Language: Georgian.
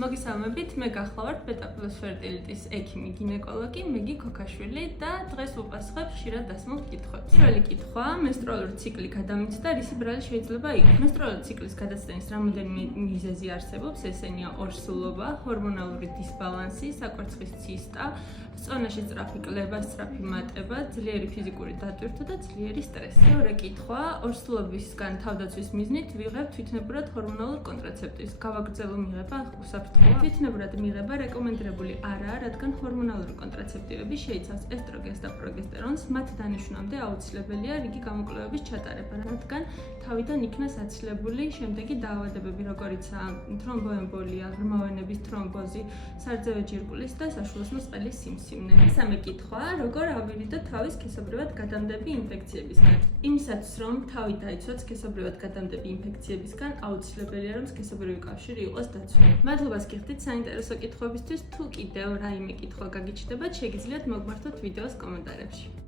მოგესალმებით, მე გახლავართ ბეტა+ ფერტილიტის ექიმი გინეკოლოგი მეგი ქოქაშვილი და დღეს ვუპასუხებ ხშირად დასმულ კითხვებს. Პირველი კითხვა: მენსტრუალური ციკლი გადამიცდა, რისი ბრალი შეიძლება იყოს? მენსტრუალური ციკლის გადაცდენის რამოდენიმე მიზეზი არსებობს, ესენია ორსულობა, ჰორმონალური დისბალანსი, საკვერცხის ცისტა, სწონაში სწრაფი კლება, სწრაფი მატება, ძლიერი ფიზიკური დატვირთვა და ძლიერი სტრესი. მეორე კითხვა: ორსულობისგან თავდაცვის მიზნით ვიღებ თვითნებურად ჰორმონალურ კონტრაცეპტივს. გავაგრძელო მიღება უსაფრთხოა. თვითნებურად მიღება რეკომენდებული არაა, რადგან ჰორმონალური კონტრაცეპტივები შეიცავს ესტროგენს და პროგესტერონს, მათ დანიშვნამდე აუცილებელია რიგი გამოკვლევების ჩატარება, რადგან თავიდან იქნა საცილებული შემდეგი დაავადებები, როგორიცაა თრომბოემბოლია, ღრმავენების თრომბოზი, სარძევე ჯირკვლის და საშუალოსნო წყლის სიმსივნე. მესამე კითხვა: როგორ ავირიდო თავის სქესობრივად გადამდები ინფექციებისგან? იმისათვის, რომ თავი დაიცვათ სქესობრივად გადამდები ინფექციებისგან, აუცილებელია, რომ სქესობრივი კავშირი იყოს დაცული. მადლობას გიხდით საინტერესო კითხვებისთვის. თუ კიდევ რაიმე კითხვა გაგიჩნდებათ, შეგიძლიათ მოგმართოთ ვიდეოს კომენტარებში.